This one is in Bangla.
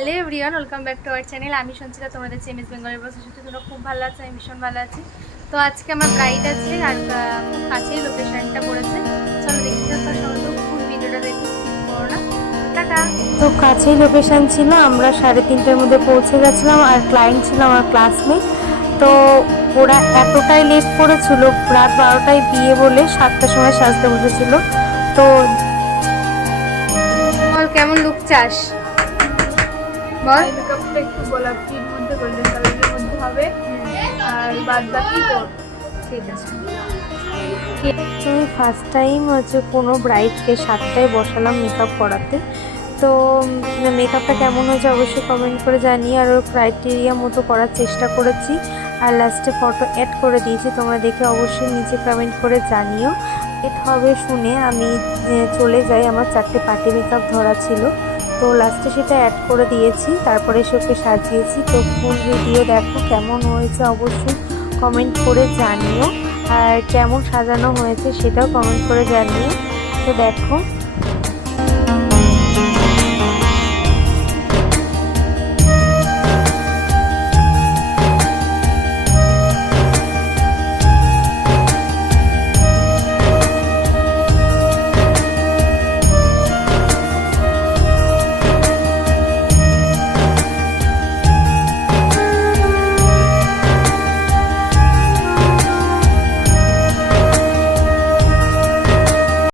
Hello everyone, welcome back to our channel. আমি সঞ্চিতা, তোমাদের চেমিস বেঙ্গলের বসে সত্যি তোমরা খুব ভালো আছো, আমি ভীষণ ভালো আছি। তো আজকে আমার ব্রাইড আছে আর কাছেই লোকেশনটা পড়েছে। চলো দেখতে থাকো, সঙ্গে ফুল ভিডিওটা দেখতে স্কিপ করো না। টাটা। তো কাছেই লোকেশন ছিল, আমরা 3:30টার মধ্যে পৌঁছে গেছিলাম। আর ক্লায়েন্ট ছিল আমার ক্লাসমেট। তো ওরা এতটাই লেট করেছিল, রাত 12টায় বিয়ে বলে 7টার সময় সাজতে বসেছিল। তো বল কেমন লুক চাস, বল। মেকআপটা একটু গোলাপির মধ্যে গোল্ডেন কালারের মধ্যে হবে, আর বাদ বাকি তোর। ঠিক আছে। আমি ফার্স্ট টাইম কোনো ব্রাইডকে 7টায় বসালাম মেকআপ করাতে। তো মেকআপটা কেমন হয়েছে অবশ্যই কমেন্ট করে জানিয়ে, আর ওর ক্রাইটেরিয়া মতো করার চেষ্টা করেছি। আর লাস্টে ফটো অ্যাড করে দিয়েছি, তোমরা দেখে অবশ্যই নিচে কমেন্ট করে জানিও। এড হবে শুনে আমি চলে যাই, আমার 4টে পার্টি মেকআপ ধরা ছিল। তো লাস্টে সেটা অ্যাড করে দিয়েছি, তারপরে ওকে সাজিয়েছি। তো ফুল ভিডিও দেখো কেমন হয়েছে অবশ্যই কমেন্ট করে জানিও, আর কেমন সাজানো হয়েছে সেটাও কমেন্ট করে জানিও। তো দেখো